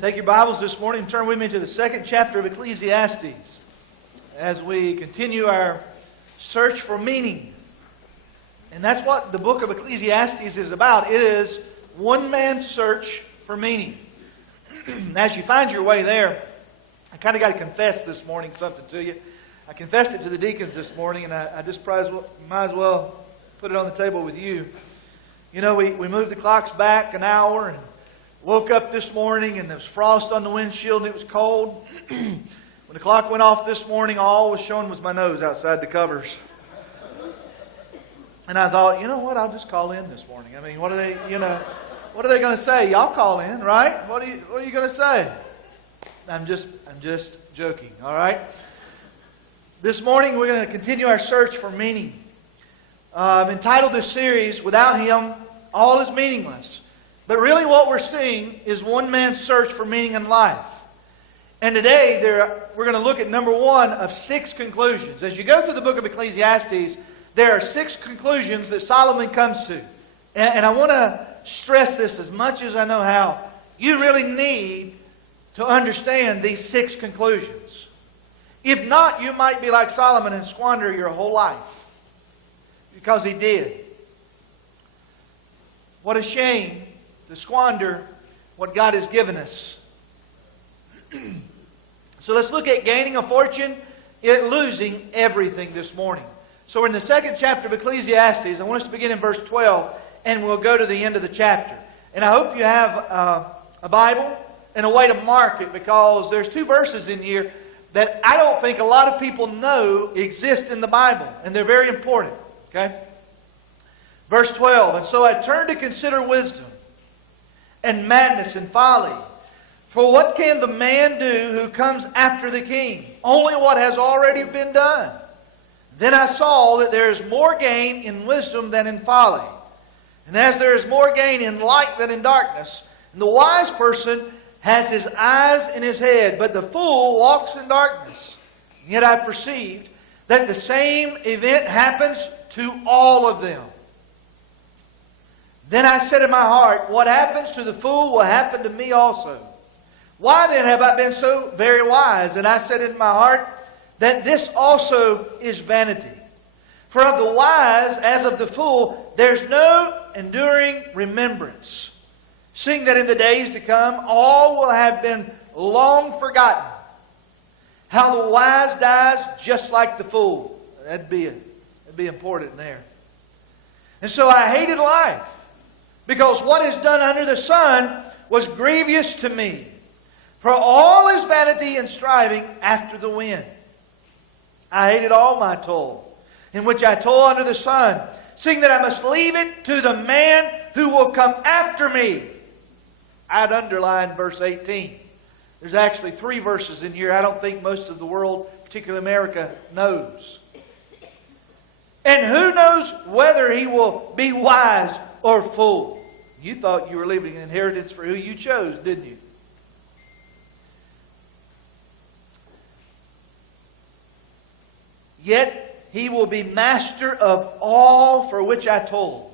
Take your Bibles this morning and turn with me to the second chapter of Ecclesiastes as we continue our search for meaning. And that's what the book of Ecclesiastes is about. It is one man's search for meaning. As you find your way there, I kind of got to confess this morning something to you. I confessed it to the deacons this morning, and I just might as well put it on the table with you. You know, we moved the clocks back an hour and woke up this morning, and there was frost on the windshield, and it was cold. When the clock went off this morning, all was showing was my nose outside the covers. And I thought, you know what, I'll just call in this morning. I mean, what are they going to say? Y'all call in, right? What are you going to say? I'm just joking, all right? This morning we're going to continue our search for meaning. I've entitled this series, Without Him, All is Meaningless. But really what we're seeing is one man's search for meaning in life. And today we're going to look at number one of 6 conclusions. As you go through the book of Ecclesiastes, there are 6 conclusions that Solomon comes to. And I want to stress this as much as I know how. You really need to understand these 6 conclusions. If not, you might be like Solomon and squander your whole life. Because he did. What a shame to squander what God has given us. So let's look at gaining a fortune, yet losing everything this morning. So we're in the second chapter of Ecclesiastes. I want us to begin in verse 12, and we'll go to the end of the chapter. And I hope you have a Bible and a way to mark it, because there's 2 verses in here that I don't think a lot of people know exist in the Bible, and they're very important. Okay? Verse 12, and so I turned to consider wisdom and madness and folly. For what can the man do who comes after the king? Only what has already been done. Then I saw that there is more gain in wisdom than in folly. And as there is more gain in light than in darkness, and the wise person has his eyes in his head, but the fool walks in darkness. Yet I perceived that the same event happens to all of them. Then I said in my heart, what happens to the fool will happen to me also. Why then have I been so very wise? And I said in my heart that this also is vanity. For of the wise as of the fool, there's no enduring remembrance. Seeing that in the days to come, all will have been long forgotten. How the wise dies just like the fool. That'd be important there. And so I hated life, because what is done under the sun was grievous to me. For all is vanity and striving after the wind. I hated all my toil, in which I toil under the sun, seeing that I must leave it to the man who will come after me. I'd underline verse 18. There's actually 3 verses in here I don't think most of the world, particularly America, knows. And who knows whether he will be wise or fool? You thought you were leaving an inheritance for who you chose, didn't you? Yet he will be master of all for which I toiled,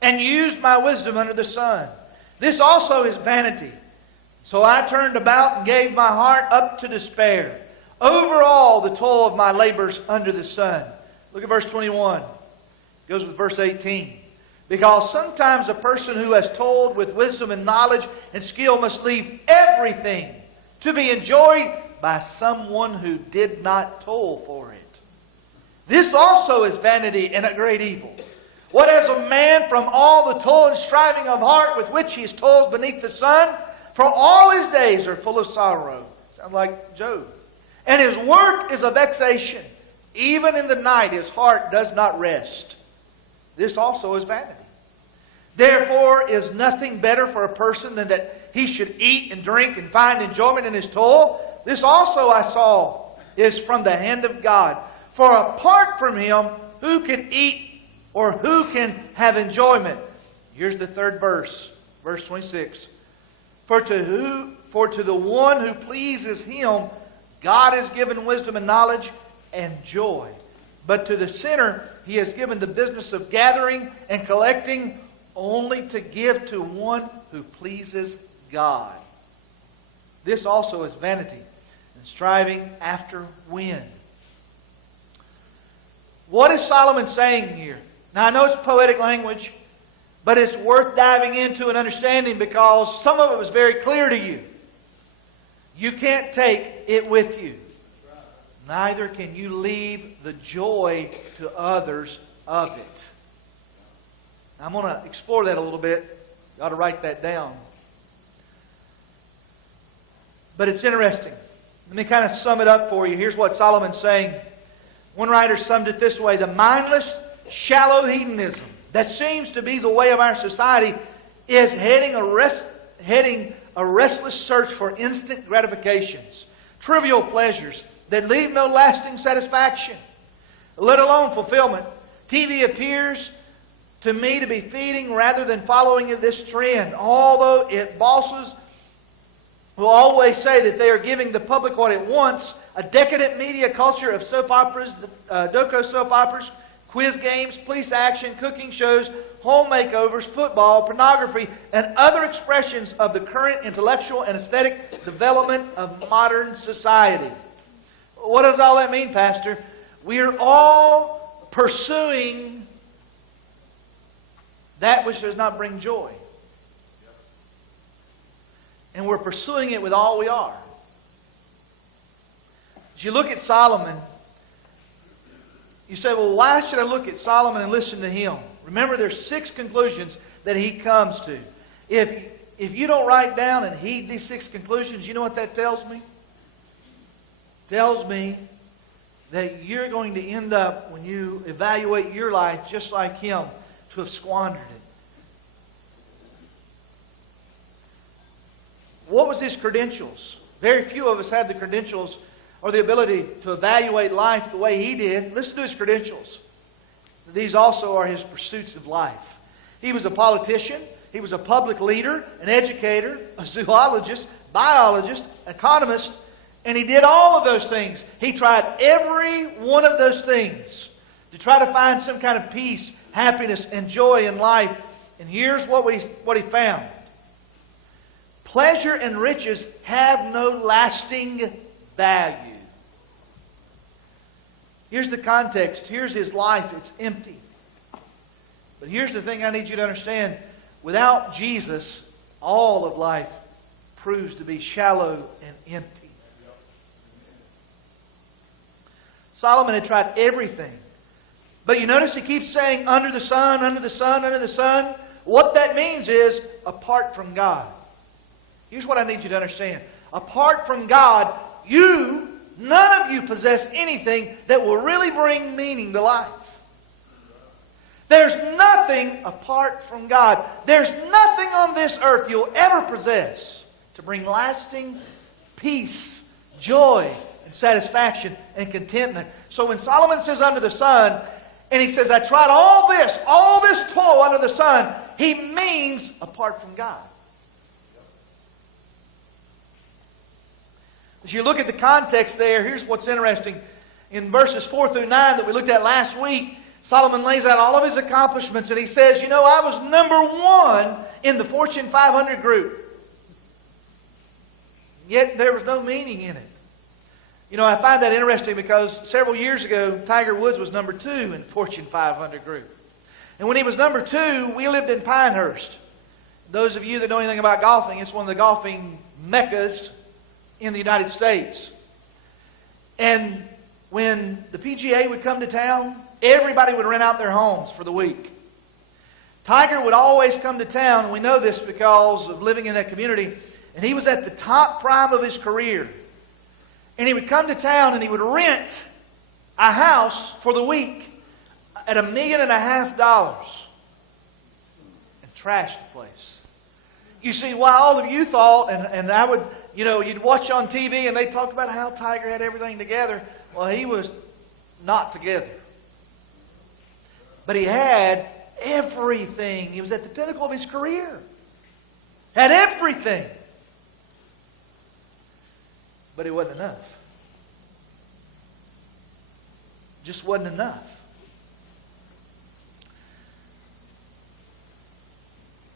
and used my wisdom under the sun. This also is vanity. So I turned about and gave my heart up to despair over all the toil of my labors under the sun. Look at verse 21. It goes with verse 18. Because sometimes a person who has toiled with wisdom and knowledge and skill must leave everything to be enjoyed by someone who did not toil for it. This also is vanity and a great evil. What has a man from all the toil and striving of heart with which he toils beneath the sun? For all his days are full of sorrow. Sound like Job. And his work is a vexation. Even in the night his heart does not rest. This also is vanity. Therefore is nothing better for a person than that he should eat and drink and find enjoyment in his toil. This also I saw is from the hand of God. For apart from Him, who can eat or who can have enjoyment? Here's the 3rd verse, verse 26. For to the one who pleases Him, God has given wisdom and knowledge and joy. But to the sinner, He has given the business of gathering and collecting, only to give to one who pleases God. This also is vanity, and striving after wind. What is Solomon saying here? Now I know it's poetic language, but it's worth diving into and understanding because some of it was very clear to you. You can't take it with you. Neither can you leave the joy to others of it. Now, I'm going to explore that a little bit. You ought to write that down. But it's interesting. Let me kind of sum it up for you. Here's what Solomon's saying. One writer summed it this way: the mindless, shallow hedonism that seems to be the way of our society is heading a restless search for instant gratifications, trivial pleasures that leave no lasting satisfaction, let alone fulfillment. TV appears to me to be feeding rather than following this trend, although its bosses will always say that they are giving the public what it wants. A decadent media culture of soap operas, doco soap operas, quiz games, police action, cooking shows, home makeovers, football, pornography, and other expressions of the current intellectual and aesthetic development of modern society. What does all that mean, Pastor? We are all pursuing that which does not bring joy. And we're pursuing it with all we are. As you look at Solomon, you say, well, why should I look at Solomon and listen to him? Remember, there's 6 conclusions that he comes to. If you don't write down and heed these 6 conclusions, you know what that tells me? It tells me that you're going to end up, when you evaluate your life, just like him, to have squandered it. What was his credentials? Very few of us have the credentials or the ability to evaluate life the way he did. Listen to his credentials. These also are his pursuits of life. He was a politician. He was a public leader, an educator, a zoologist, biologist, economist, and he did all of those things. He tried every one of those things to try to find some kind of peace, happiness, and joy in life. And here's what he found. Pleasure and riches have no lasting value. Here's the context. Here's his life. It's empty. But here's the thing I need you to understand. Without Jesus, all of life proves to be shallow and empty. Solomon had tried everything. But you notice he keeps saying, under the sun, under the sun, under the sun. What that means is, apart from God. Here's what I need you to understand. Apart from God, none of you possess anything that will really bring meaning to life. There's nothing apart from God. There's nothing on this earth you'll ever possess to bring lasting peace, joy, and satisfaction and contentment. So when Solomon says under the sun, and he says, I tried all this toil under the sun, he means apart from God. As you look at the context there, here's what's interesting. In verses 4 through 9 that we looked at last week, Solomon lays out all of his accomplishments, and he says, I was number 1 in the Fortune 500 group. Yet there was no meaning in it. I find that interesting because several years ago, Tiger Woods was number 2 in the Fortune 500 group. And when he was number 2, we lived in Pinehurst. Those of you that know anything about golfing, it's one of the golfing meccas in the United States. And when the PGA would come to town, everybody would rent out their homes for the week. Tiger would always come to town, and we know this because of living in that community, and he was at the top prime of his career. And he would come to town and he would rent a house for the week at $1.5 million and trash the place. You see, while all of you thought, and I would, you'd watch on TV and they talk about how Tiger had everything together. Well, he was not together. But he had everything. He was at the pinnacle of his career. Had everything. But it wasn't enough. Just wasn't enough.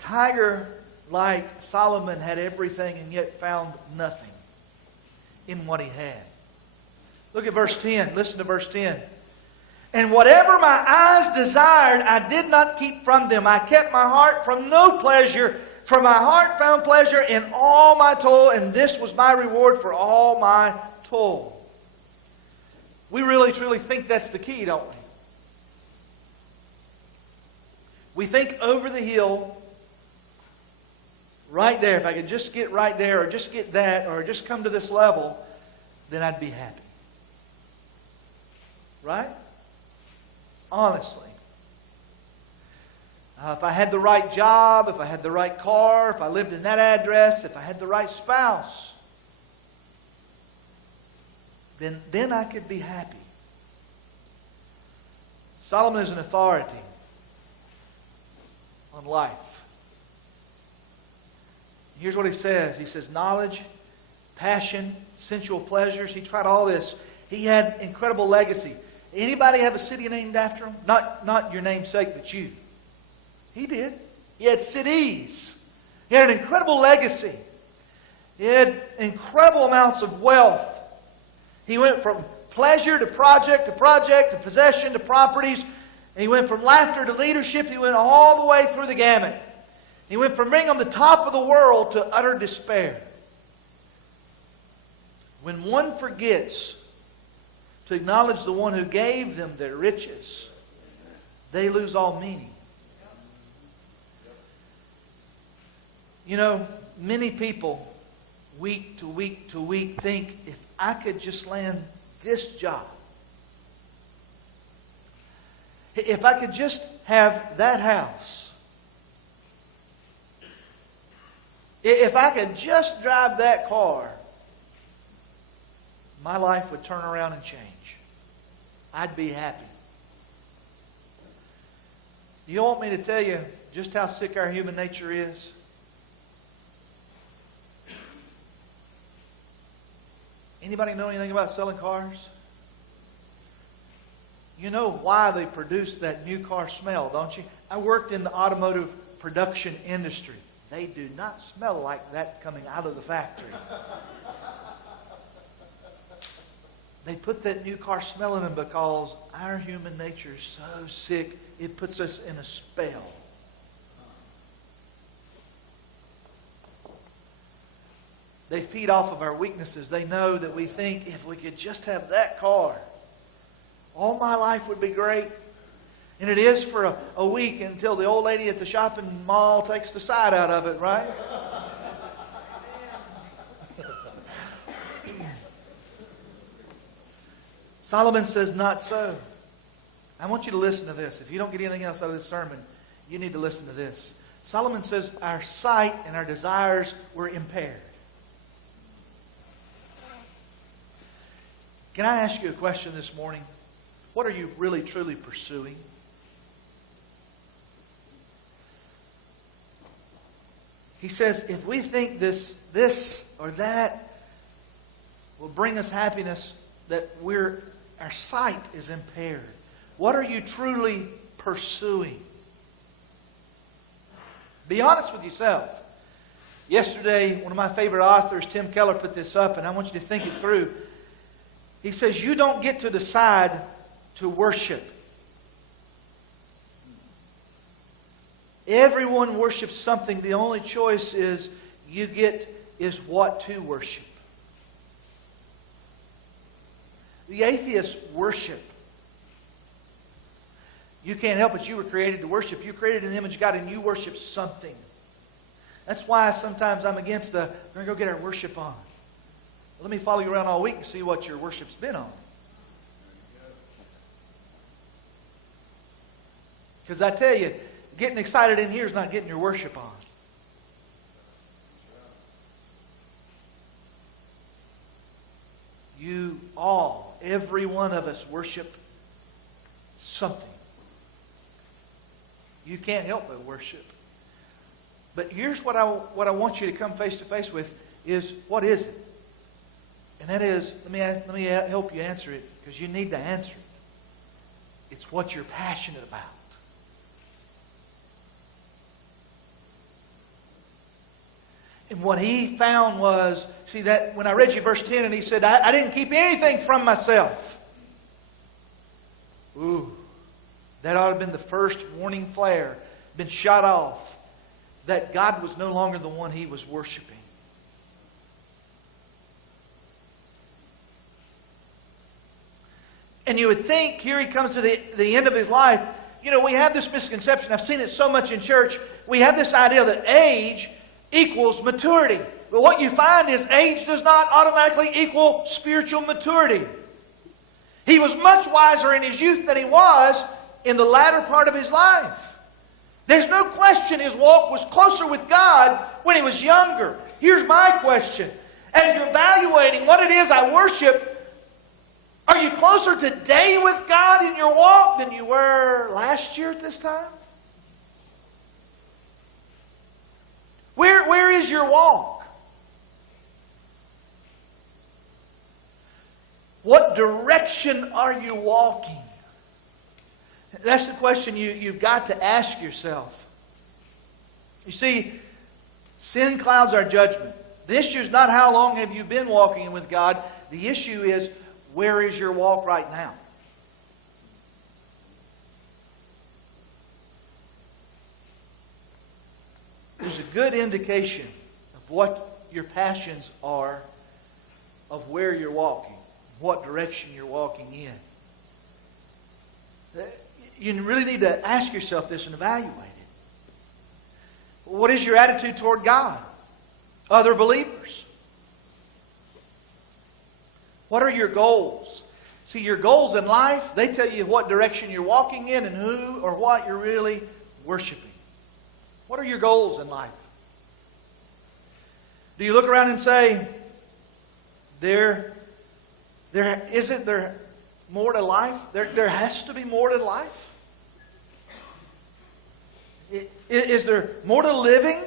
Tiger, like Solomon, had everything and yet found nothing. in what he had. Look at verse 10. Listen to verse 10. And whatever my eyes desired, I did not keep from them. I kept my heart from no pleasure, for my heart found pleasure in all my toil, and this was my reward for all my toil. We really, truly think that's the key, don't we? We think over the hill, right there, if I could just get right there, or just get that, or just come to this level, then I'd be happy. Right? Honestly. If I had the right job, if I had the right car, if I lived in that address, if I had the right spouse, then I could be happy. Solomon is an authority on life. Here's what he says. He says, knowledge, passion, sensual pleasures. He tried all this. He had incredible legacy. Anybody have a city named after him? Not your namesake, but you. He did. He had cities. He had an incredible legacy. He had incredible amounts of wealth. He went from pleasure to project, to possession, to properties. And he went from laughter to leadership. He went all the way through the gamut. He went from being on the top of the world to utter despair. When one forgets to acknowledge the one who gave them their riches, they lose all meaning. You know, many people, week to week to week, think, if I could just land this job, if I could just have that house, if I could just drive that car, my life would turn around and change. I'd be happy. You want me to tell you just how sick our human nature is? Anybody know anything about selling cars? You know why they produce that new car smell, don't you? I worked in the automotive production industry. They do not smell like that coming out of the factory. They put that new car smell in them because our human nature is so sick, it puts us in a spell. They feed off of our weaknesses. They know that we think, if we could just have that car, all my life would be great. And it is for a week until the old lady at the shopping mall takes the side out of it, right? Solomon says, not so. I want you to listen to this. If you don't get anything else out of this sermon, you need to listen to this. Solomon says our sight and our desires were impaired. Can I ask you a question this morning? What are you really, truly pursuing? He says, if we think this or that will bring us happiness, that our sight is impaired. What are you truly pursuing? Be honest with yourself. Yesterday, one of my favorite authors, Tim Keller, put this up, and I want you to think it through. He says, you don't get to decide to worship. Everyone worships something. The only choice is what to worship. The atheists worship. You can't help it. You were created to worship. You created in the image of God, and you worship something. That's why sometimes I'm against we're going to go get our worship on. Let me follow you around all week and see what your worship's been on. Because I tell you, getting excited in here is not getting your worship on. You all, every one of us, worship something. You can't help but worship. But here's what I want you to come face to face with is, what is it? And that is, let me help you answer it, because you need to answer it. It's what you're passionate about. And what he found was, see that when I read you verse 10 and he said, I didn't keep anything from myself. Ooh, that ought to have been the first warning flare, been shot off, that God was no longer the one he was worshiping. And you would think, here he comes to the end of his life. You know, we have this misconception. I've seen it so much in church. We have this idea that age equals maturity. But what you find is age does not automatically equal spiritual maturity. He was much wiser in his youth than he was in the latter part of his life. There's no question his walk was closer with God when he was younger. Here's my question. As you're evaluating what it is I worship, are you closer today with God in your walk than you were last year at this time? Where is your walk? What direction are you walking? That's the question you've got to ask yourself. You see, sin clouds our judgment. The issue is not how long have you been walking with God. The issue is, where is your walk right now? There's a good indication of what your passions are, of where you're walking, what direction you're walking in. You really need to ask yourself this and evaluate it. What is your attitude toward God? Other believers? What are your goals? See, your goals in life, they tell you what direction you're walking in and who or what you're really worshiping. What are your goals in life? Do you look around and say, isn't there more to life? There has to be more to life? Is there more to living?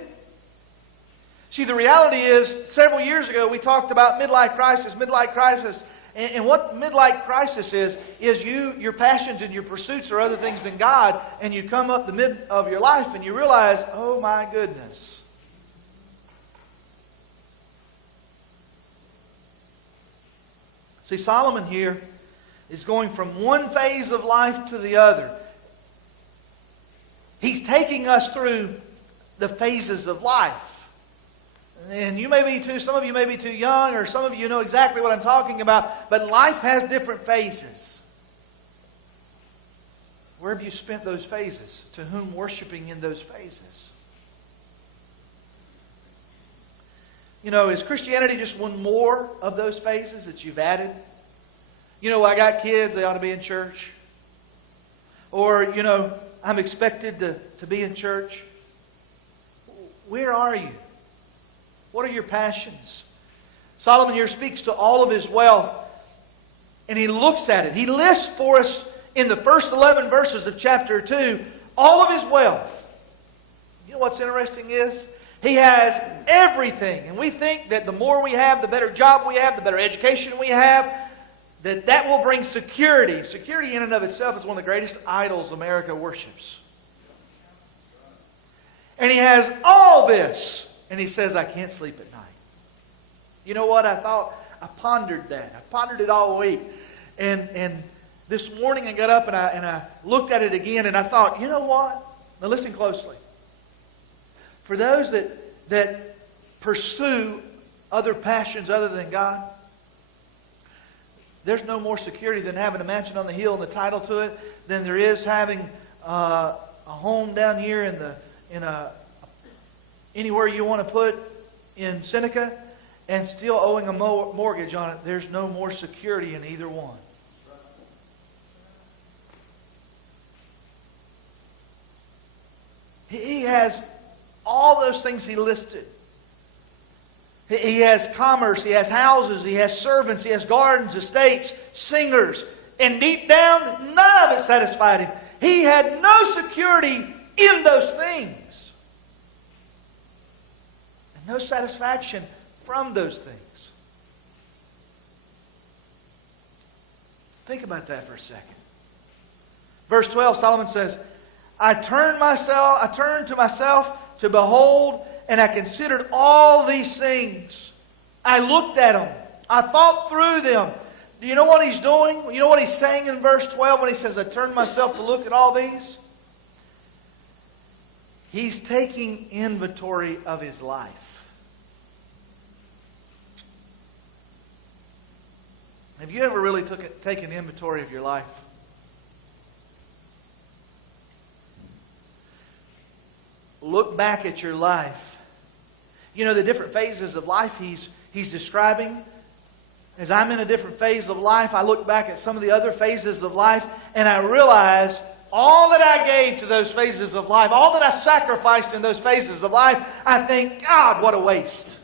See, the reality is, several years ago we talked about midlife crisis. And what midlife crisis is your passions and your pursuits are other things than God, and you come up the mid of your life and you realize, oh my goodness. See, Solomon here is going from one phase of life to the other. He's taking us through the phases of life. And you may be too, some of you may be too young, or some of you know exactly what I'm talking about, but life has different phases. Where have you spent those phases? To whom worshiping in those phases? You know, is Christianity just one more of those phases that you've added? You know, I got kids, they ought to be in church. Or, you know, I'm expected to be in church. Where are you? What are your passions? Solomon here speaks to all of his wealth, and he looks at it. He lists for us in the first 11 verses of chapter 2 all of his wealth. You know what's interesting is he has everything, and we think that the more we have, the better job we have, the better education we have, that will bring security. Security in and of itself is one of the greatest idols America worships. And he has all this. And he says, I can't sleep at night. You know what? I pondered that. I pondered it all week. And this morning I got up and I looked at it again and I thought, you know what? Now listen closely. For those that pursue other passions other than God, there's no more security than having a mansion on the hill and the title to it, than there is having a home down here in anywhere you want to put in Seneca and still owing a mortgage on it. There's no more security in either one. He has all those things he listed. He has commerce, he has houses, he has servants, he has gardens, estates, singers. And deep down, none of it satisfied him. He had no security in those things. No satisfaction from those things. Think about that for a second. Verse 12, Solomon says, I turn to myself to behold and I considered all these things. I looked at them. I thought through them. Do you know what he's doing? You know what he's saying in verse 12 when he says, I turned myself to look at all these? He's taking inventory of his life. Have you ever really taken inventory of your life? Look back at your life. You know, the different phases of life he's describing. As I'm in a different phase of life, I look back at some of the other phases of life, and I realize all that I gave to those phases of life, all that I sacrificed in those phases of life, I think, God, what a waste.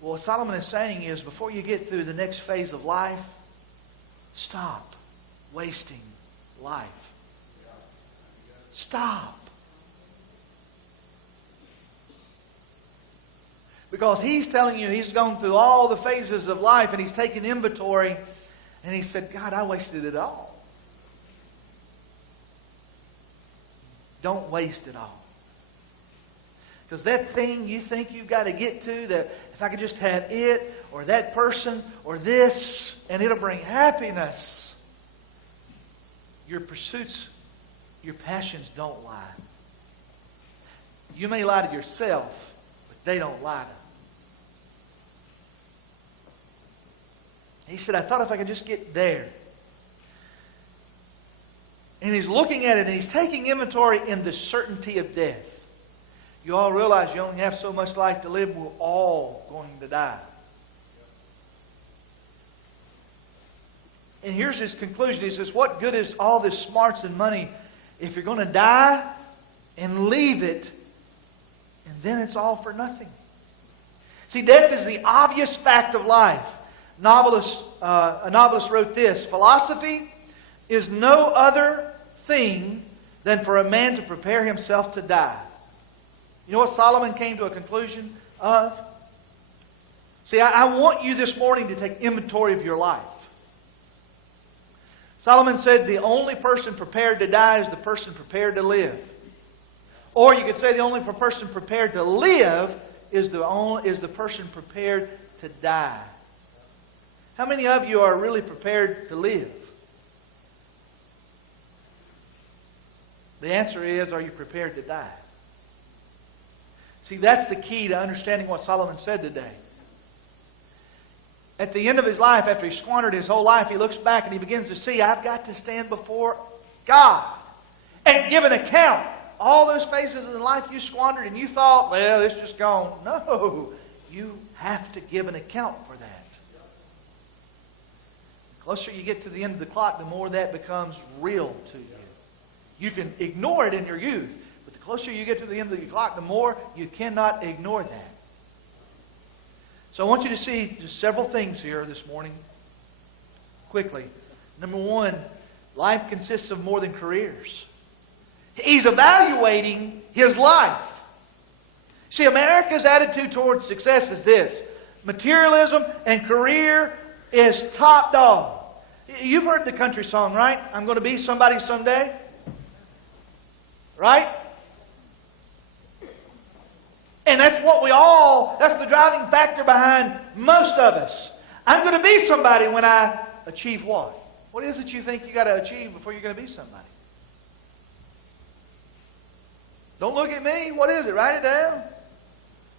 Well, what Solomon is saying is, before you get through the next phase of life, stop wasting life. Stop. Because he's telling you he's gone through all the phases of life and he's taken inventory, and he said, God, I wasted it all. Don't waste it all. Because that thing you think you've got to get to, that if I could just have it, or that person, or this, and it'll bring happiness. Your pursuits, your passions don't lie. You may lie to yourself, but they don't lie to you. He said, I thought if I could just get there. And he's looking at it and he's taking inventory in the certainty of death. You all realize you only have so much life to live. We're all going to die. And here's his conclusion. He says, what good is all this smarts and money if you're going to die and leave it, and then it's all for nothing? See, death is the obvious fact of life. A novelist wrote this: philosophy is no other thing than for a man to prepare himself to die. You know what Solomon came to a conclusion of? See, I want you this morning to take inventory of your life. Solomon said the only person prepared to die is the person prepared to live. Or you could say the only person prepared to live is the person prepared to die. How many of you are really prepared to live? The answer is, are you prepared to die? See, that's the key to understanding what Solomon said today. At the end of his life, after he squandered his whole life, he looks back and he begins to see, I've got to stand before God and give an account. All those phases in life you squandered and you thought, well, it's just gone. No, you have to give an account for that. The closer you get to the end of the clock, the more that becomes real to you. You can ignore it in your youth, but the closer you get to the end of the clock, the more you cannot ignore that. So I want you to see just several things here this morning, quickly. Number one, life consists of more than careers. He's evaluating his life. See, America's attitude towards success is this: materialism and career is top dog. You've heard the country song, right? I'm going to be somebody someday. Right? And that's that's the driving factor behind most of us. I'm going to be somebody when I achieve what? What is it you think you got to achieve before you're going to be somebody? Don't look at me. What is it? Write it down.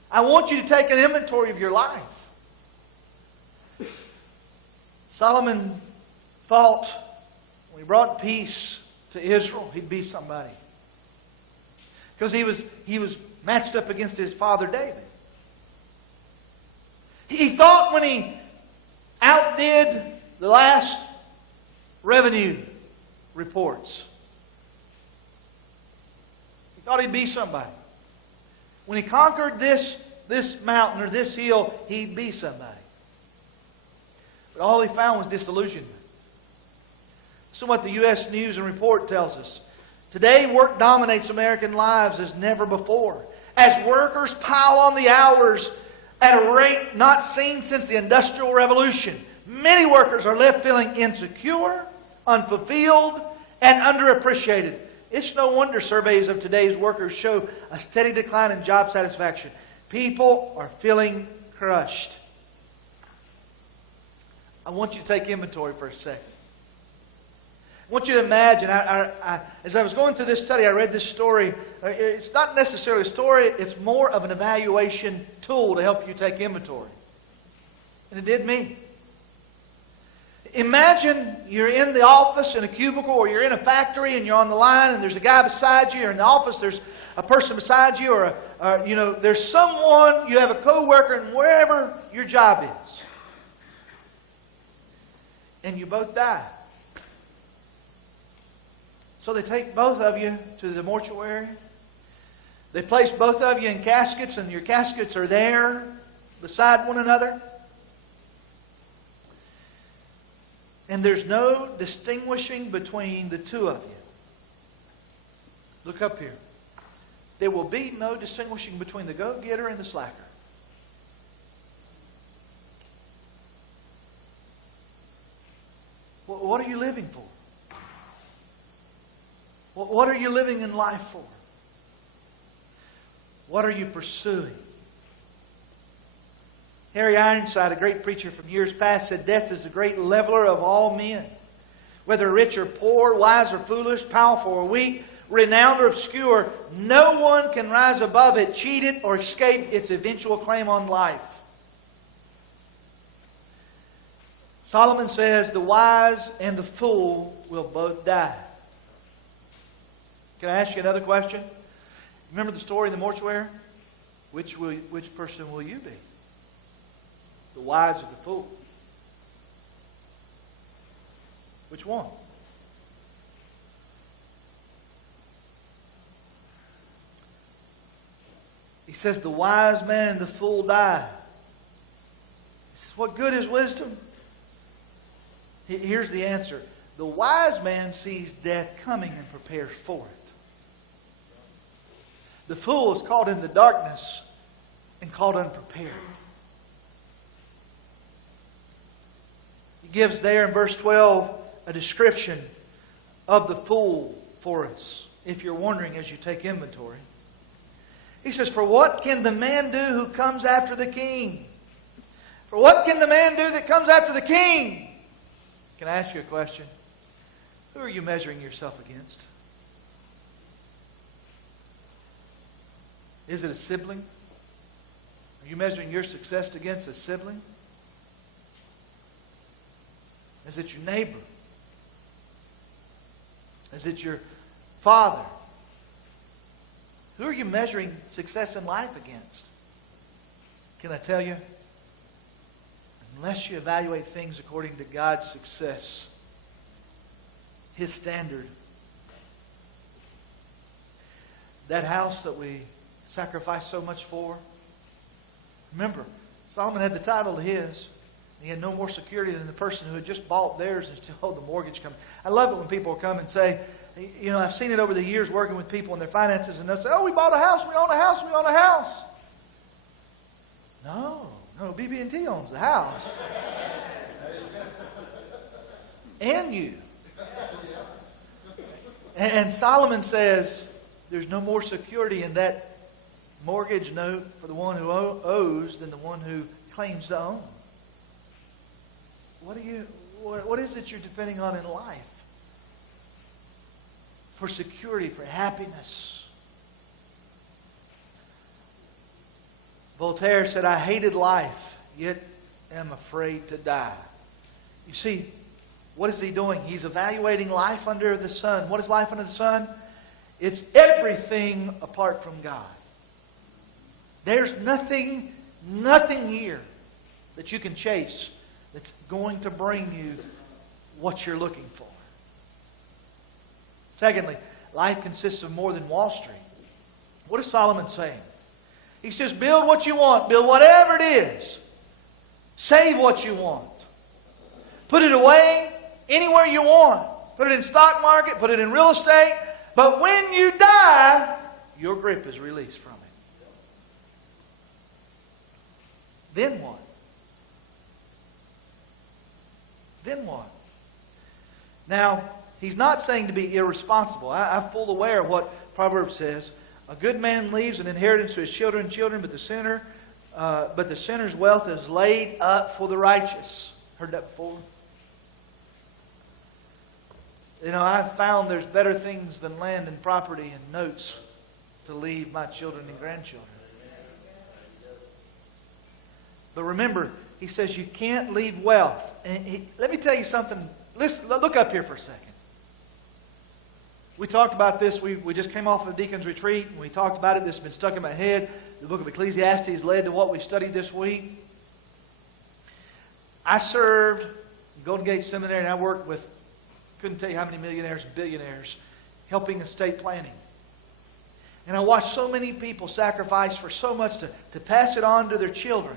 I want you to take an inventory of your life. Solomon thought when he brought peace to Israel, he'd be somebody. Because he was matched up against his father David. He thought when he outdid the last revenue reports, he thought he'd be somebody. When he conquered this mountain or this hill, he'd be somebody. But all he found was disillusionment. So what the U.S. News and Report tells us. Today, work dominates American lives as never before. As workers pile on the hours at a rate not seen since the Industrial Revolution, many workers are left feeling insecure, unfulfilled, and underappreciated. It's no wonder surveys of today's workers show a steady decline in job satisfaction. People are feeling crushed. I want you to take inventory for a second. I want you to imagine, as I was going through this study, I read this story. It's not necessarily a story, it's more of an evaluation tool to help you take inventory. And it did me. Imagine you're in the office in a cubicle, or you're in a factory and you're on the line and there's a guy beside you, or in the office there's a person beside you, or there's someone, you have a co-worker, and wherever your job is. And you both die. So they take both of you to the mortuary. They place both of you in caskets, and your caskets are there beside one another. And there's no distinguishing between the two of you. Look up here. There will be no distinguishing between the go-getter and the slacker. What are you living for? What are you living in life for? What are you pursuing? Harry Ironside, a great preacher from years past, said, "Death is the great leveler of all men. Whether rich or poor, wise or foolish, powerful or weak, renowned or obscure, no one can rise above it, cheat it, or escape its eventual claim on life." Solomon says, "The wise and the fool will both die." Can I ask you another question? Remember the story in the mortuary? Which person will you be? The wise or the fool? Which one? He says the wise man and the fool die. He says, what good is wisdom? Here's the answer. The wise man sees death coming and prepares for it. The fool is caught in the darkness and caught unprepared. He gives there in verse 12 a description of the fool for us, if you're wondering as you take inventory. He says, "For what can the man do who comes after the king?" For what can the man do that comes after the king? Can I ask you a question? Who are you measuring yourself against? Is it a sibling? Are you measuring your success against a sibling? Is it your neighbor? Is it your father? Who are you measuring success in life against? Can I tell you? Unless you evaluate things according to God's success, His standard, that house that we sacrificed so much for, remember, Solomon had the title to his. He had no more security than the person who had just bought theirs and still owed the mortgage coming. I love it when people come and say, I've seen it over the years working with people and their finances, and they'll say, "Oh, we bought a house, we own a house, we own a house." No, BB&T owns the house. And you. And Solomon says, there's no more security in that mortgage note for the one who owes than the one who claims to own. What is it you're depending on in life? For security, for happiness. Voltaire said, "I hated life, yet am afraid to die." You see, what is he doing? He's evaluating life under the sun. What is life under the sun? It's everything apart from God. There's nothing here that you can chase that's going to bring you what you're looking for. Secondly, life consists of more than Wall Street. What is Solomon saying? He says, build what you want. Build whatever it is. Save what you want. Put it away anywhere you want. Put it in stock market. Put it in real estate. But when you die, your grip is released from it. Then what? Then what? Now, He's not saying to be irresponsible. I'm full aware of what Proverbs says. A good man leaves an inheritance to his children's children, but the sinner's wealth is laid up for the righteous. Heard that before? You know, I've found there's better things than land and property and notes to leave my children and grandchildren. But remember, he says you can't leave wealth. And let me tell you something. Listen, look up here for a second. We talked about this. We just came off of a deacon's retreat, and we talked about it. This has been stuck in my head. The book of Ecclesiastes led to what we studied this week. I served Golden Gate Seminary, and I worked with, couldn't tell you how many millionaires and billionaires, helping estate planning. And I watched so many people sacrifice for so much to pass it on to their children.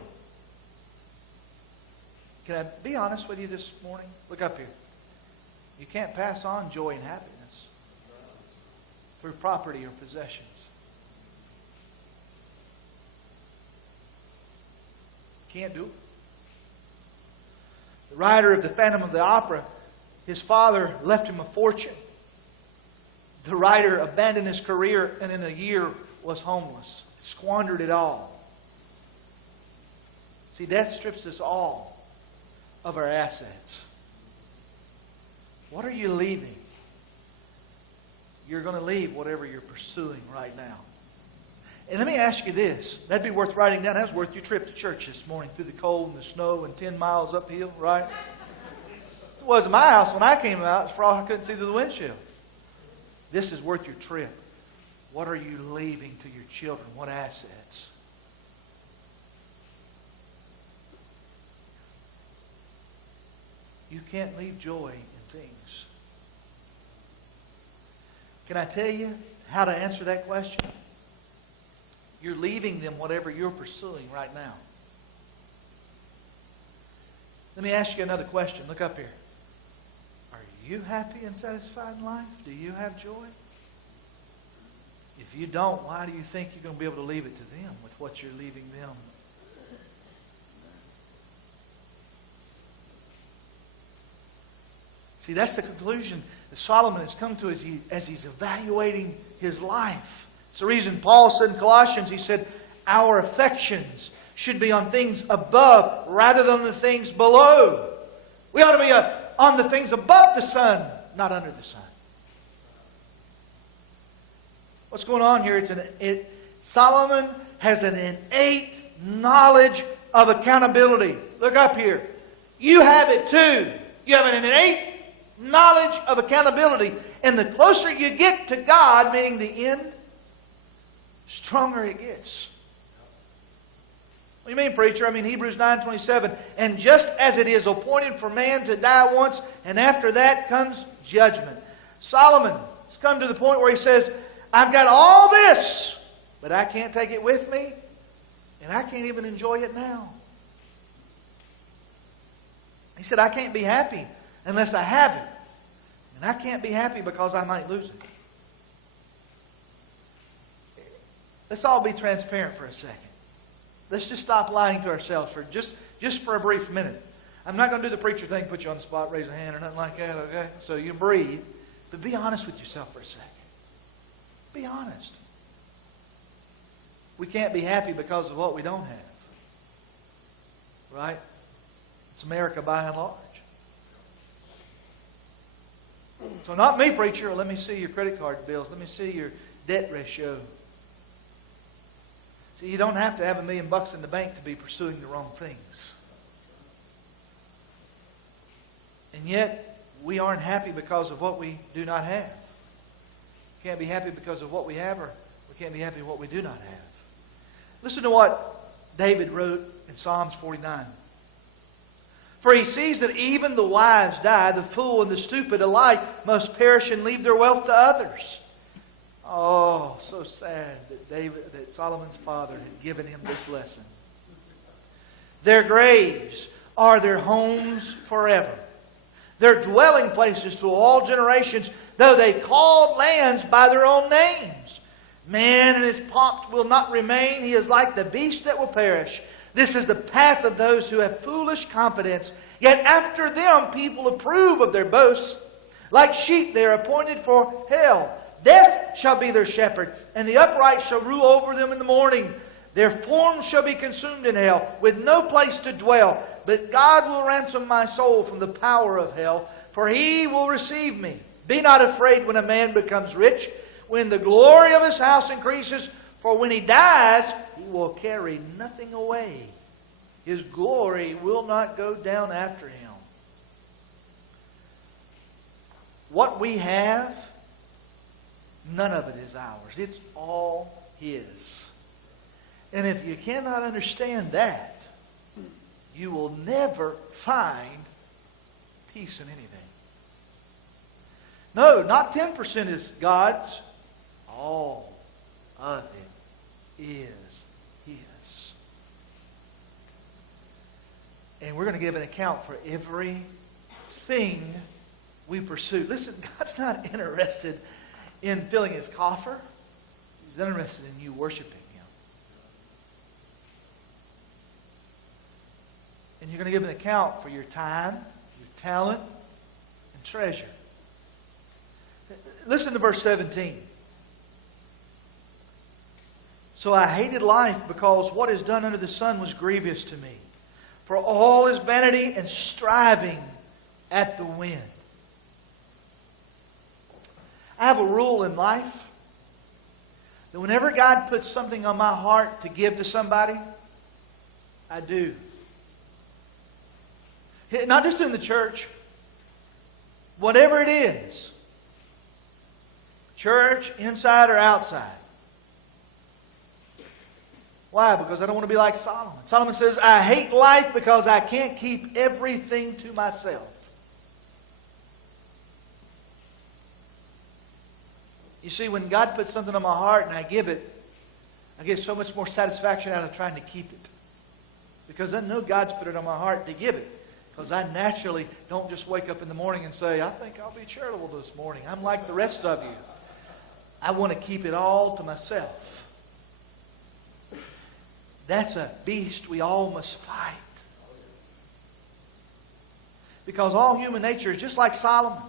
Can I be honest with you this morning? Look up here. You can't pass on joy and happiness through property or possessions. Can't do it. The writer of the Phantom of the Opera, his father left him a fortune. The writer abandoned his career and in a year was homeless. Squandered it all. See, death strips us all of our assets. What are you leaving? You're going to leave whatever you're pursuing right now. And let me ask you this. That'd be worth writing down. That was worth your trip to church this morning through the cold and the snow and 10 miles uphill, right? It wasn't my house when I came out. It's for all I couldn't see through the windshield. This is worth your trip. What are you leaving to your children? What assets? You can't leave joy in things. Can I tell you how to answer that question? You're leaving them whatever you're pursuing right now. Let me ask you another question. Look up here. Are you happy and satisfied in life? Do you have joy? If you don't, why do you think you're going to be able to leave it to them with what you're leaving them? See, that's the conclusion that Solomon has come to as he's evaluating his life. It's the reason Paul said in Colossians, he said, our affections should be on things above rather than the things below. We ought to be on the things above the sun, not under the sun. What's going on here? Solomon has an innate knowledge of accountability. Look up here. You have it too. You have an innate knowledge of accountability. And the closer you get to God, meaning the end, stronger it gets. What do you mean, preacher? I mean, Hebrews 9:27. And just as it is appointed for man to die once, and after that comes judgment. Solomon has come to the point where he says, I've got all this, but I can't take it with me, and I can't even enjoy it now. He said, I can't be happy unless I have it. And I can't be happy because I might lose it. Let's all be transparent for a second. Let's just stop lying to ourselves for just for a brief minute. I'm not going to do the preacher thing, put you on the spot, raise a hand or nothing like that, okay? So you breathe. But be honest with yourself for a second. Be honest. We can't be happy because of what we don't have. Right? It's America by and large. So not me, preacher. Let me see your credit card bills. Let me see your debt ratio. See, you don't have to have $1 million in the bank to be pursuing the wrong things. And yet, we aren't happy because of what we do not have. We can't be happy because of what we have, or we can't be happy with what we do not have. Listen to what David wrote in Psalms 49. For he sees that even the wise die, the fool and the stupid alike must perish and leave their wealth to others. Oh, so sad that Solomon's father had given him this lesson. Their graves are their homes forever. Their dwelling places to all generations, though they called lands by their own names. Man and his pomp will not remain. He is like the beast that will perish. This is the path of those who have foolish confidence. Yet after them people approve of their boasts. Like sheep they are appointed for hell. Death shall be their shepherd, and the upright shall rule over them in the morning. Their forms shall be consumed in hell, with no place to dwell. But God will ransom my soul from the power of hell, for He will receive me. Be not afraid when a man becomes rich, when the glory of his house increases. For when he dies, he will carry nothing away. His glory will not go down after him. What we have, none of it is ours. It's all His. And if you cannot understand that, you will never find peace in anything. No, not 10% is God's. All of it is His. And we're going to give an account for everything we pursue. Listen, God's not interested in filling His coffer. He's interested in you worshiping Him. And you're going to give an account for your time, your talent, and treasure. Listen to verse 17. So I hated life because what is done under the sun was grievous to me. For all is vanity and striving at the wind. I have a rule in life that whenever God puts something on my heart to give to somebody, I do. Not just in the church. Whatever it is. Church, inside or outside. Why? Because I don't want to be like Solomon. Solomon says, I hate life because I can't keep everything to myself. You see, when God puts something on my heart and I give it, I get so much more satisfaction out of trying to keep it. Because I know God's put it on my heart to give it. Because I naturally don't just wake up in the morning and say, I think I'll be charitable this morning. I'm like the rest of you. I want to keep it all to myself. That's a beast we all must fight. Because all human nature is just like Solomon.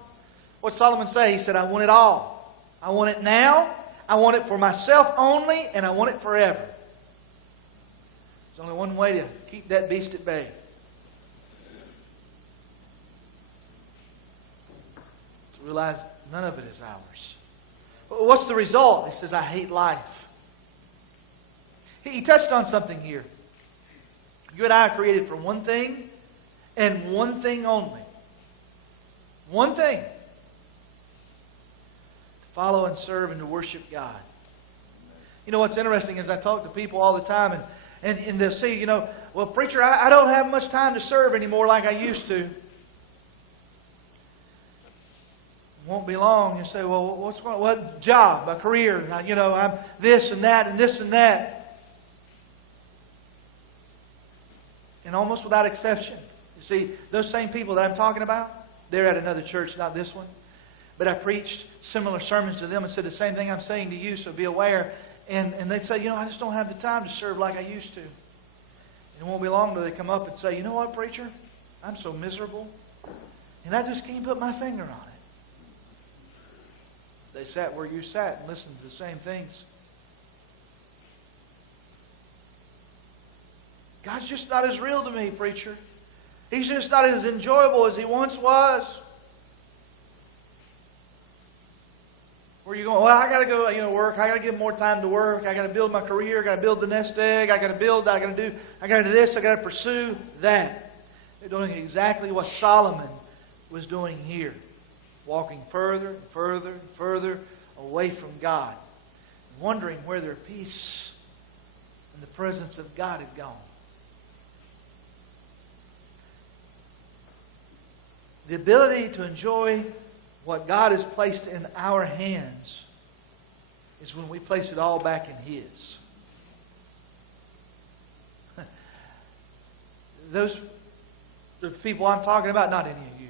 What did Solomon say? He said, I want it all. I want it now. I want it for myself only. And I want it forever. There's only one way to keep that beast at bay. To realize none of it is ours. What's the result? He says, I hate life. He touched on something here. You and I are created for one thing and one thing only. One thing. To follow and serve and to worship God. You know what's interesting is I talk to people all the time and they'll say, well, preacher, I don't have much time to serve anymore like I used to. Won't be long. You say, well, what job, a career? I'm this and that and this and that. And almost without exception. You see, those same people that I'm talking about, they're at another church, not this one. But I preached similar sermons to them and said the same thing I'm saying to you, so be aware. And they'd say, I just don't have the time to serve like I used to. And it won't be long until they come up and say, you know what, preacher? I'm so miserable. And I just can't put my finger on it. They sat where you sat and listened to the same things. God's just not as real to me, preacher. He's just not as enjoyable as He once was. Where are you going? Well, I got to go, work. I got to give more time to work. I got to build my career. I got to build the nest egg. I got to do this. I got to pursue that. They're doing exactly what Solomon was doing here. Walking further and further and further away from God. Wondering where their peace and the presence of God had gone. The ability to enjoy what God has placed in our hands is when we place it all back in His. The people I'm talking about, not any of you.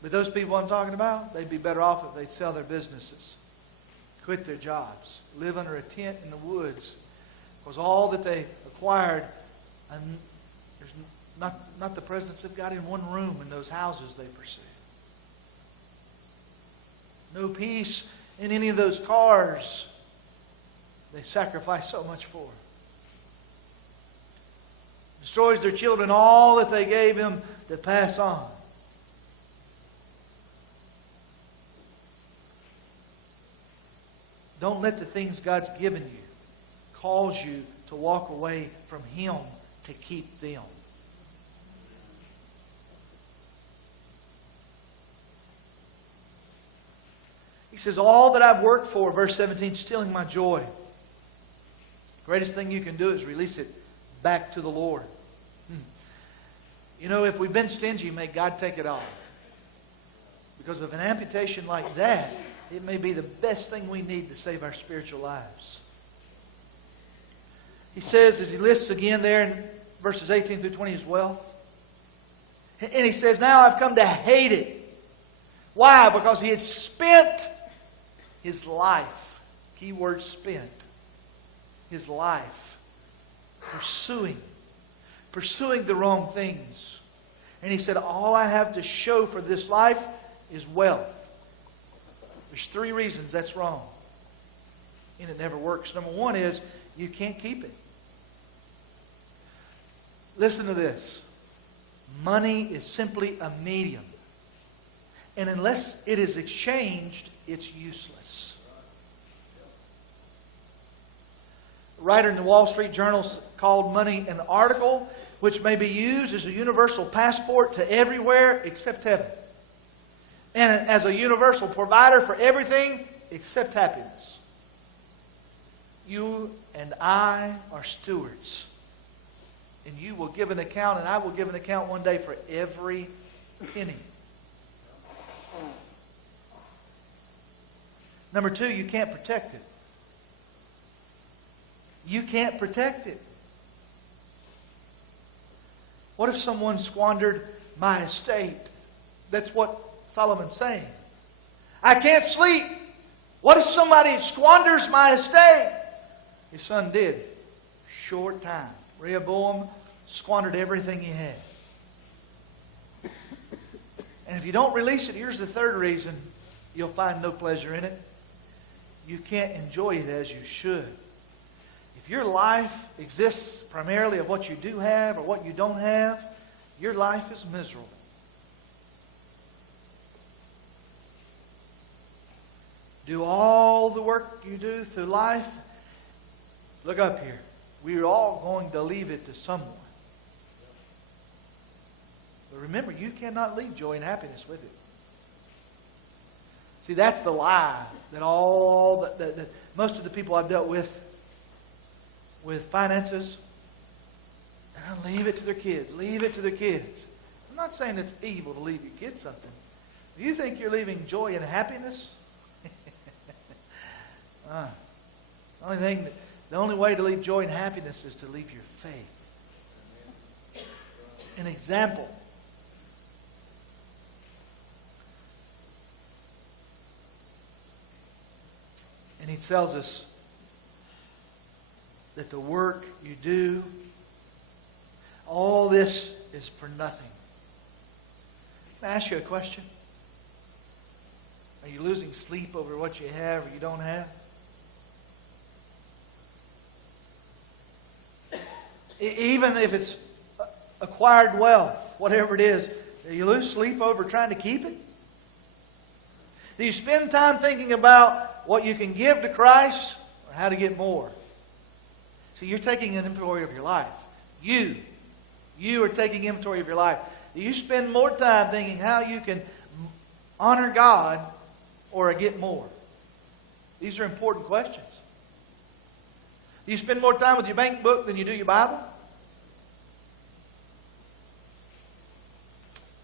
But those people I'm talking about, they'd be better off if they'd sell their businesses, quit their jobs, live under a tent in the woods. Because all that they acquired, and there's not the presence of God in one room in those houses they pursue. no peace in any of those cars they sacrifice so much for. Destroys their children all that they gave him to pass on. Don't let the things God's given you cause you to walk away from Him to keep them. He says, all that I've worked for, verse 17, stealing my joy. The greatest thing you can do is release it back to the Lord. You know, if we've been stingy, may God take it all. Because of an amputation like that, it may be the best thing we need to save our spiritual lives. He says, as he lists again there in verses 18 through 20 as well. And he says, now I've come to hate it. Why? Because he had spent his life, keyword spent, his life pursuing the wrong things. And he said, all I have to show for this life is wealth. There's 3 reasons that's wrong. And it never works. Number 1 is you can't keep it. Listen to this. Money is simply a medium. And unless it is exchanged, it's useless. A writer in the Wall Street Journal called money an article which may be used as a universal passport to everywhere except heaven. And as a universal provider for everything except happiness. You and I are stewards. And you will give an account, and I will give an account one day for every penny. Number 2, you can't protect it. You can't protect it. What if someone squandered my estate? That's what Solomon's saying. I can't sleep. What if somebody squanders my estate? His son did. Short time. Rehoboam squandered everything he had. And if you don't release it, here's the 3rd reason you'll find no pleasure in it. You can't enjoy it as you should. If your life exists primarily of what you do have or what you don't have, your life is miserable. Do all the work you do through life. Look up here. We are all going to leave it to someone. But remember, you cannot leave joy and happiness with it. See, that's the lie that most of the people I've dealt with finances, they're going to leave it to their kids. Leave it to their kids. I'm not saying it's evil to leave your kids something. Do you think you're leaving joy and happiness? The only way to leave joy and happiness is to leave your faith. An example. And he tells us that the work you do, all this is for nothing. Can I ask you a question? Are you losing sleep over what you have or you don't have? Even if it's acquired wealth, whatever it is, do you lose sleep over trying to keep it? Do you spend time thinking about what you can give to Christ or how to get more? See, you're taking an inventory of your life. You are taking inventory of your life. Do you spend more time thinking how you can honor God or get more? These are important questions. Do you spend more time with your bank book than you do your Bible?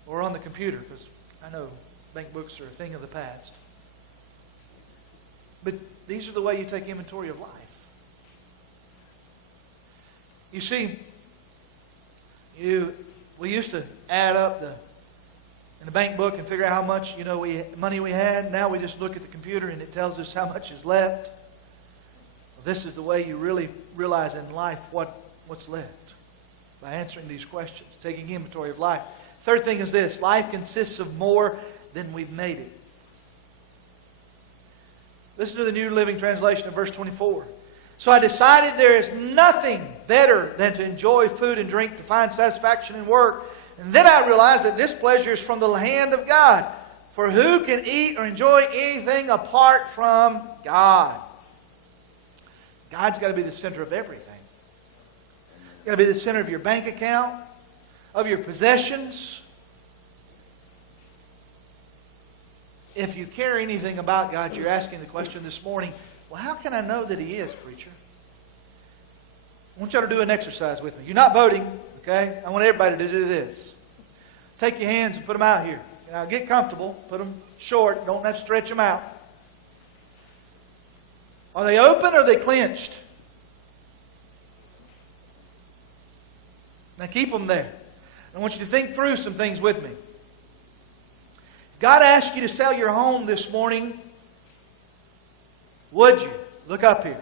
Or on the computer, because I know bank books are a thing of the past. But these are the way you take inventory of life. You see, we used to add up in the bank book and figure out how much money we had. Now we just look at the computer and it tells us how much is left. Well, this is the way you really realize in life what's left. By answering these questions, taking inventory of life. 3rd thing is this. Life consists of more than we've made it. Listen to the New Living Translation of verse 24. So I decided there is nothing better than to enjoy food and drink, to find satisfaction in work. And then I realized that this pleasure is from the hand of God. For who can eat or enjoy anything apart from God? God's got to be the center of everything. He's got to be the center of your bank account, of your possessions. If you care anything about God, you're asking the question this morning, well, how can I know that He is, preacher? I want you to do an exercise with me. You're not voting, okay? I want everybody to do this. Take your hands and put them out here. Now get comfortable. Put them short. Don't have to stretch them out. Are they open or are they clenched? Now keep them there. I want you to think through some things with me. God asked you to sell your home this morning. Would you? Look up here.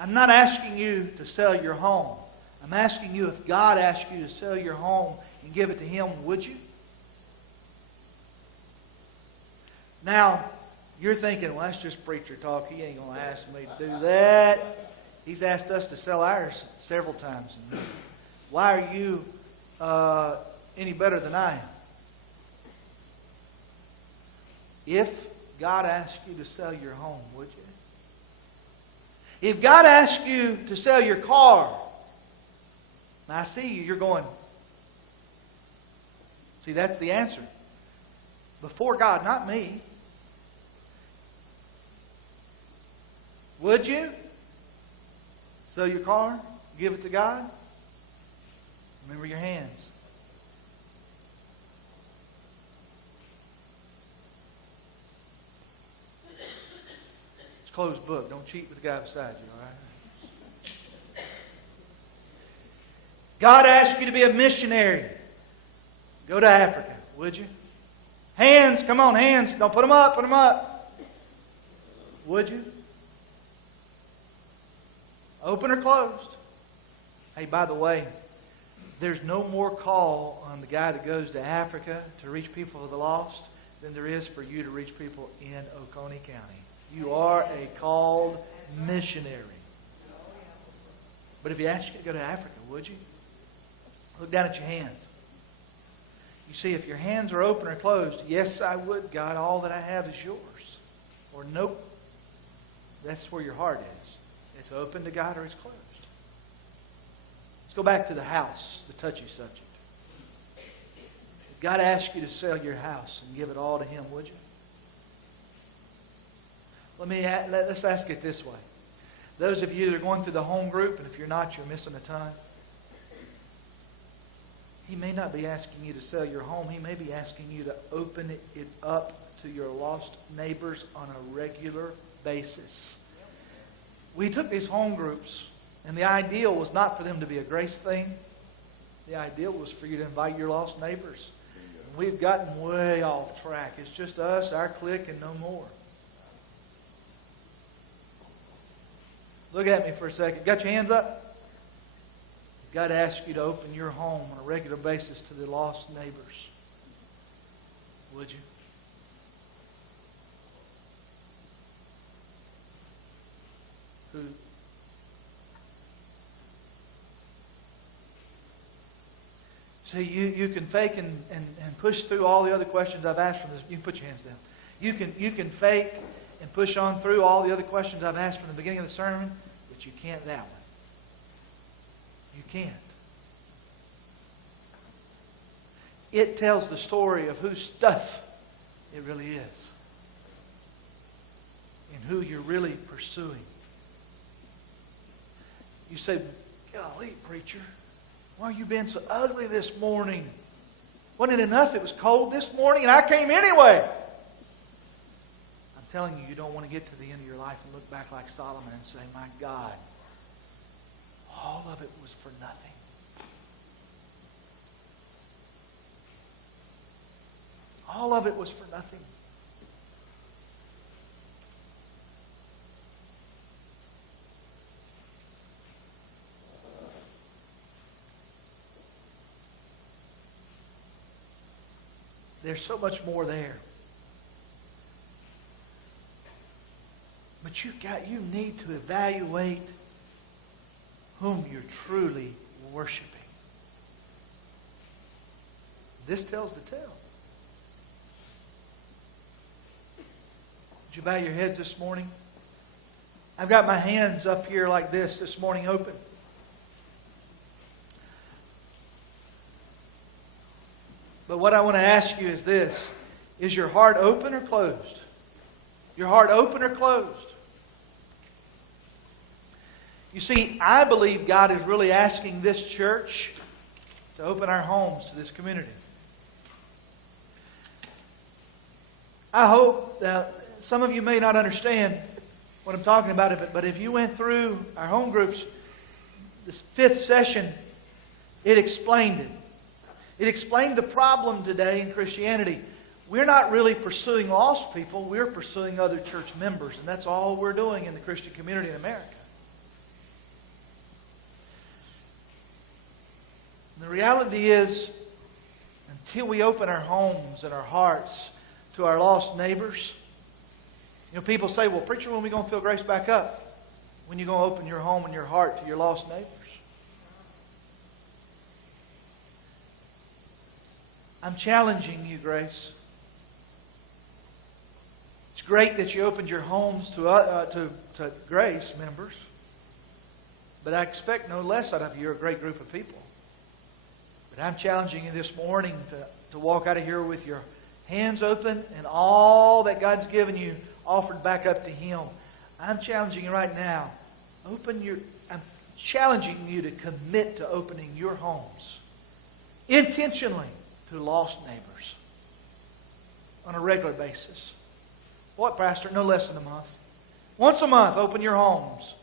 I'm not asking you to sell your home. I'm asking you, if God asked you to sell your home and give it to Him, would you? Now, you're thinking, well, that's just preacher talk. He ain't going to ask me to do that. He's asked us to sell ours several times. Why are you any better than I am? If God asked you to sell your home, would you? If God asked you to sell your car, now I see you, you're going, see, that's the answer. Before God, not me. Would you sell your car, give it to God? Remember your hands. Closed book. Don't cheat with the guy beside you, all right? God asked you to be a missionary. Go to Africa, would you? Hands, come on, hands. Don't put them up, put them up. Would you? Open or closed? Hey, by the way, there's no more call on the guy that goes to Africa to reach people of the lost than there is for you to reach people in Oconee County. You are a called missionary. But if He asked you to go to Africa, would you? Look down at your hands. You see, if your hands are open or closed, yes, I would, God. All that I have is yours. Or nope. That's where your heart is. It's open to God or it's closed. Let's go back to the house, the touchy subject. If God asked you to sell your house and give it all to Him, would you? Let's ask it this way. Those of you that are going through the home group, and if you're not, you're missing a ton. He may not be asking you to sell your home. He may be asking you to open it up to your lost neighbors on a regular basis. We took these home groups, and the ideal was not for them to be a grace thing. The ideal was for you to invite your lost neighbors. We've gotten way off track. It's just us, our clique, and no more. Look at me for a second. Got your hands up? God asks you to open your home on a regular basis to the lost neighbors. Would you? Who? See, you can fake and push through all the other questions I've asked from this. You can put your hands down. You can fake and push on through all the other questions I've asked from the beginning of the sermon, but you can't that one. You can't. It tells the story of whose stuff it really is and who you're really pursuing. You say, golly, preacher, why are you being so ugly this morning? Wasn't it enough it was cold this morning and I came anyway? I'm telling you, you don't want to get to the end of your life and look back like Solomon and say, my God, all of it was for nothing. All of it was for nothing. There's so much more there. But you need to evaluate whom you're truly worshiping. This tells the tale. Would you bow your heads this morning? I've got my hands up here like this morning open. But what I want to ask you is this. Is your heart open or closed? Your heart open or closed? You see, I believe God is really asking this church to open our homes to this community. I hope that some of you may not understand what I'm talking about, but if you went through our home groups, this 5th session, it explained it. It explained the problem today in Christianity. We're not really pursuing lost people. We're pursuing other church members. And that's all we're doing in the Christian community in America. And the reality is, until we open our homes and our hearts to our lost neighbors, people say, well, preacher, when are we going to feel grace back up? When are you going to open your home and your heart to your lost neighbors? I'm challenging you, Grace. It's great that you opened your homes to Grace members, but I expect no less out of you. You're a great group of people. But I'm challenging you this morning to walk out of here with your hands open and all that God's given you offered back up to Him. I'm challenging you right now. I'm challenging you to commit to opening your homes intentionally to lost neighbors on a regular basis. What, Pastor? No less than a month. Once a month, open your homes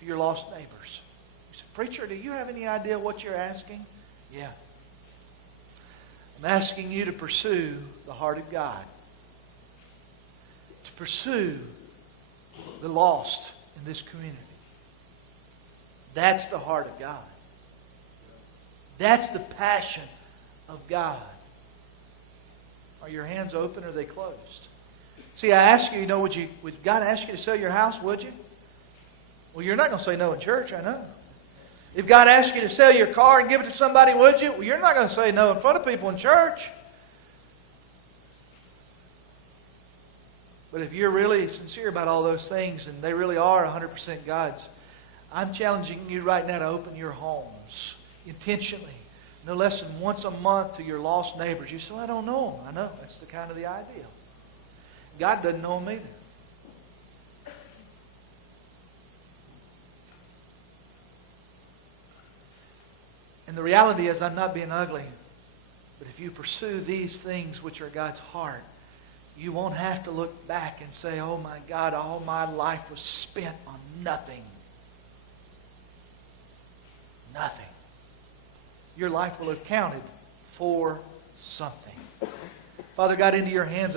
to your lost neighbors. You say, preacher, do you have any idea what you're asking? Yeah. I'm asking you to pursue the heart of God. To pursue the lost in this community. That's the heart of God. That's the passion of God. Are your hands open or are they closed? See, I ask you, would God ask you to sell your house, would you? Well, you're not going to say no in church, I know. If God asked you to sell your car and give it to somebody, would you? Well, you're not going to say no in front of people in church. But if you're really sincere about all those things and they really are 100% God's, I'm challenging you right now to open your homes intentionally, no less than once a month to your lost neighbors. You say, well, I don't know them. I know. That's the kind of the idea. God doesn't know them either. And the reality is, I'm not being ugly, but if you pursue these things which are God's heart, you won't have to look back and say, oh my God, all my life was spent on nothing. Nothing. Your life will have counted for something. Father God, into your hands